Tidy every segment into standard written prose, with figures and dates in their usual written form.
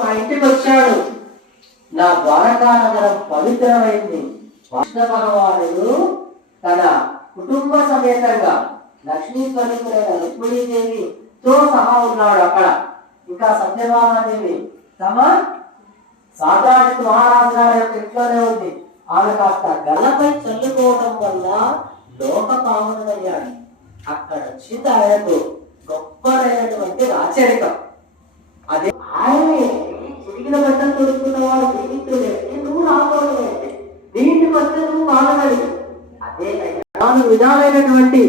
మా ఇంటికి వచ్చాడు. నా ద్వారకా నగరం పవిత్రమైంది. కృష్ణ భగవానుడు తన కుటుంబ సమేతంగా లక్ష్మీ స్వరూపుడైన రుక్మిణీదేవితో సహా ఉన్నాడు అక్కడ. ఇంకా సత్యభామాదేవి తమ సాధారణ మహారాజు గారి యొక్క ఇంట్లోనే ఉంది. ఆమె కాస్త గల్లపై చల్లుకోవడం వల్ల లోక పావనుడయ్యాడు. అక్కడ వచ్చింది ఆయనకు గొప్పదైనటువంటి రాచరికం. అదే ఆయనే చిరిగిన బట్టలు తొడుక్కున్నవాడు ప్రేమితుడే, నువ్వు రాకూడదు, నీటికి వస్తే నువ్వు బాధపడి. అదే 4 విధాలైనటువంటి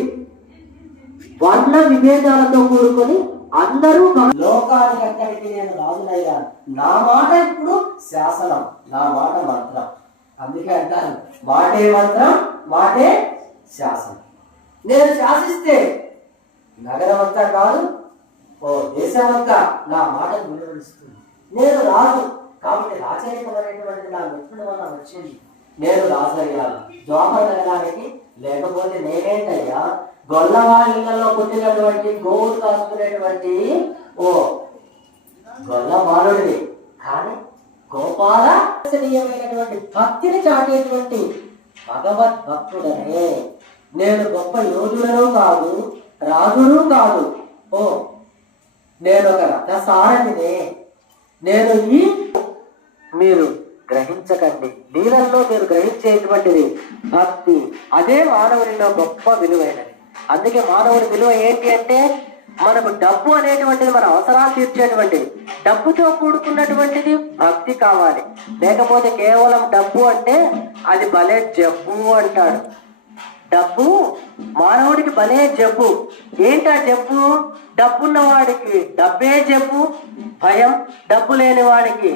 వర్ణ విభేదాలతో కూడుకొని అందరూ లోకానికి అక్కడికి నేను రాజునయ్యాను. నా మాట ఇప్పుడు శాసనం, నా మాట మంత్రం. అందుకే అంటాను, మాటే మంత్రం, మాటే శాసనం. నేను శాసిస్తే నగరం అంతా కాదు, ఓ దేశమంతా నా మాట విలువడిస్తుంది. నేను రాజు కాబట్టి రాచరికం అనేటువంటిది నా మిత్రుడి వల్ల వచ్చింది. నేను రాజు అయ్యాను ద్వాపర నగరానికి. లేకపోతే నేనేంటయ్యా, గొల్లవాళ్ళలో పుట్టినటువంటి గోవులు కాసుకునేటువంటి ఓ గొల్ల బాలుడిని. కానీ గోపాలనీయమైనటువంటి భక్తిని చాటేటువంటి భగవద్భక్తుడనే. నేను గొప్ప యోధుడను కాదు, రాజును కాదు. ఓ నేను ఒక రథసారథినే. నేను ఈ మీరు గ్రహించకండి, లీలల్లో మీరు గ్రహించేటువంటిది భక్తి. అదే మానవునిలో గొప్ప విలువైనది. అందుకే మానవుడి విలువ ఏంటి అంటే, మనకు డబ్బు అనేటువంటిది మన అవసరాలు తీర్చేటువంటిది. డబ్బుతో కూడుకున్నటువంటిది భక్తి కావాలి. లేకపోతే కేవలం డబ్బు అంటే అది భలే జబ్బు అంటాడు. డబ్బు మానవుడికి భలే జబ్బు. ఏంటా జబ్బు? డబ్బున్న వాడికి డబ్బే జబ్బు భయం, డబ్బు లేని వాడికి